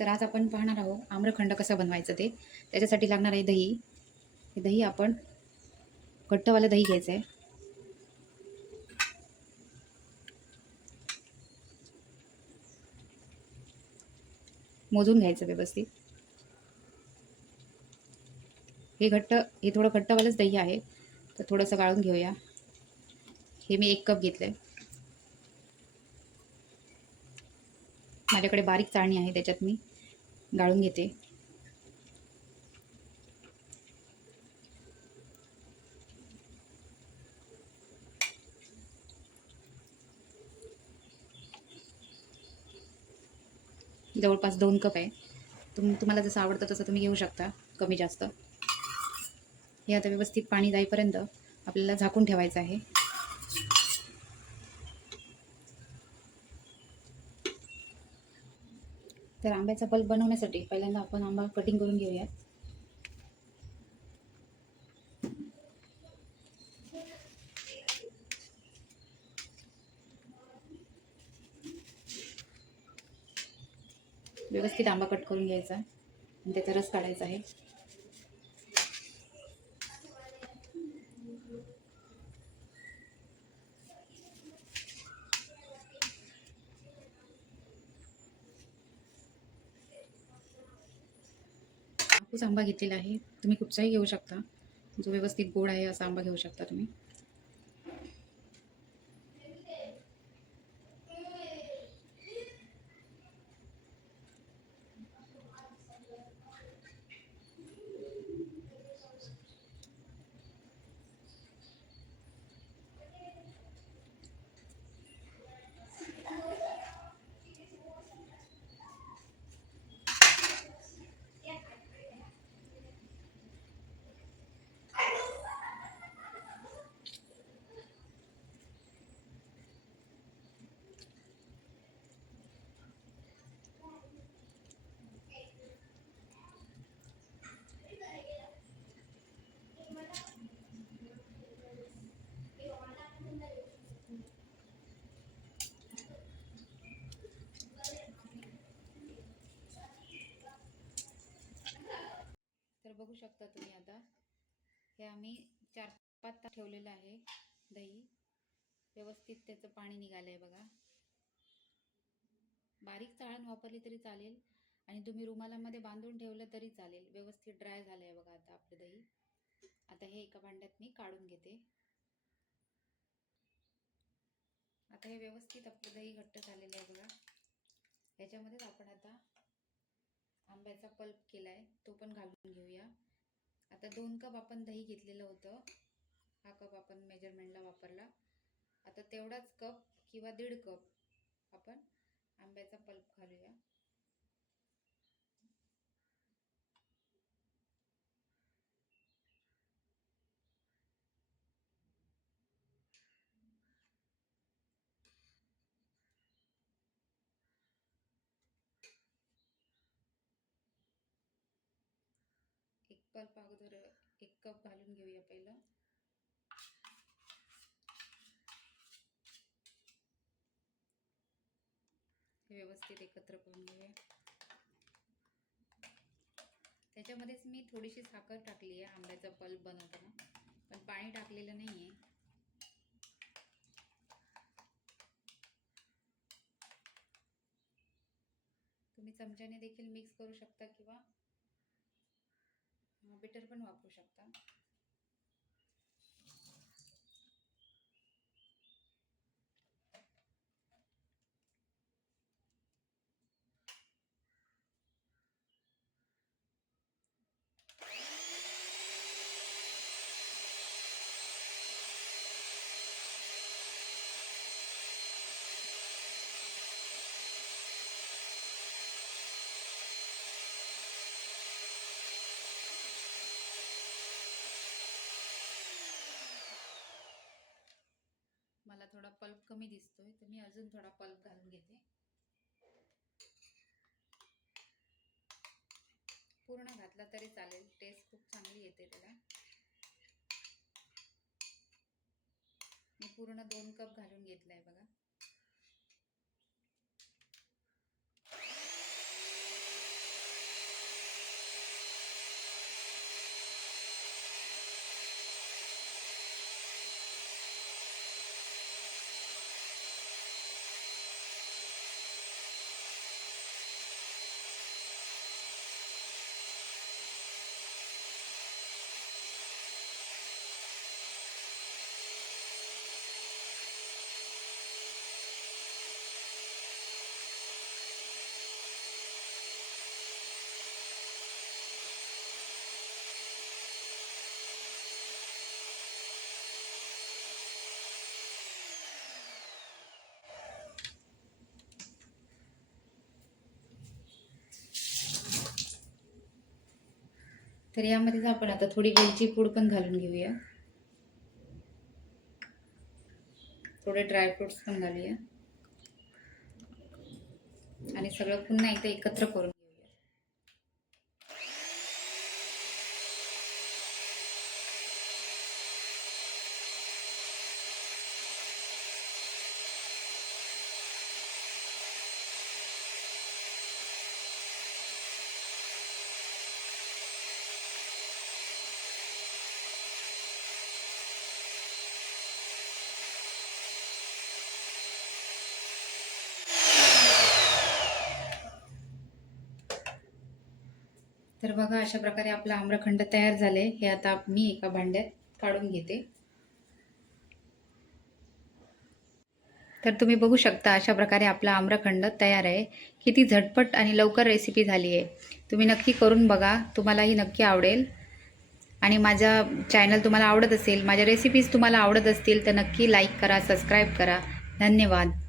तर आज आपण पाहणार आहोत आम्रखंड कसं बनवायचं ते. त्याच्यासाठी लागणार आहे दही. हे दही आपण घट्टवालं दही घ्यायचं आहे. मोजून घ्यायचं व्यवस्थित. हे थोडं घट्टवालंच दही आहे, तर थोडंसं गाळून घेऊया. हे मी 1 कप घेतलं आहे. माझ्याकडे बारीक चाळणी आहे, त्याच्यात मी गाळून घेते. जवळपास 2 कप आहे. तुम्हाला जसं आवडतं तसं तुम्ही घेऊ शकता, कमी जास्त. हे आता व्यवस्थित पाणी जाईपर्यंत आपल्याला झाकून ठेवायचं आहे. तर आंब्याचा पल्प बनवण्यासाठी पहिल्यांदा आपण आंबा कटिंग करून घेऊया. व्यवस्थित आंबा कट करून घ्यायचा आणि त्याचा रस काढायचा आहे. हापूस आंबा घेतलेला आहे. तुम्ही कुठचाही घेऊ शकता, जो व्यवस्थित गोड आहे असा आंबा घेऊ शकता तुम्ही. तर बघू शकता तुम्ही आता हे आम्ही 4-5 तास ठेवलेलं आहे दही. व्यवस्थित त्याचं पाणी निघालंय बघा. बारीक चाळण वापरली तरी चालेल आणि तुम्ही रुमालामध्ये बांधून ठेवलं तरी चालेल. व्यवस्थित ड्राय झालंय बघा आता आपलं दही. आता हे एका भांड्यात मी काढून घेते. आता हे व्यवस्थित आपलं दही घट्ट झालेलं आहे बघा. ह्याच्यामध्येच आपण आता आंब्याचा पल्प केलाय तो पण घालून घेऊया. आता 2 कप आपण दही घेतलेलं होतं. हा कप आपण मेजरमेंटला वापरला. आता तेवढाच कप किंवा 1.5 कप आपण आंब्याचा पल्प घालूया. एक पल्प अगोदर 1 कप घालून घेऊया पहिलं. हे व्यवस्थित एकत्र करून घेऊया. त्याच्यामध्येच मी थोडीशी साखर टाकली आहे आंब्याचा पल्प बनवताना, पण पाणी टाकलेलं नाही आहे. तुम्ही चमच्याने देखील मिक्स करू शकता किंवा बिटर पण वापरू शकता. मला थोडा पल्प कमी दिसतोय, तर मी अजून थोडा पल्प घालून घेते. पूर्ण घातला तरी चालेल, टेस्ट खूप चांगली येते त्याला. मी पूर्ण 2 कप घालून घेतलाय बघा. तर यामध्येच आपण आता थोडी वेलची पूड पण घालून घेऊया, थोडे ड्रायफ्रुट्स पण घालूया आणि सगळं पुन्हा एकदा एकत्र करून घेऊया. तर बघा, अशा प्रकारे आपलं आम्रखंड तयार झाले. हे आता मी एका भांड्यात काढून घेते. तर तुम्ही बघू शकता अशा प्रकारे आपला आम्रखंड तयार आहे. किती झटपट आणि लवकर रेसिपी झाली आहे. तुम्ही नक्की करून बघा, तुम्हालाही नक्की आवडेल. आणि माझा चॅनल तुम्हाला आवडत असेल, माझ्या रेसिपीज तुम्हाला आवडत असतील तर नक्की लाईक करा, सबस्क्राईब करा. धन्यवाद.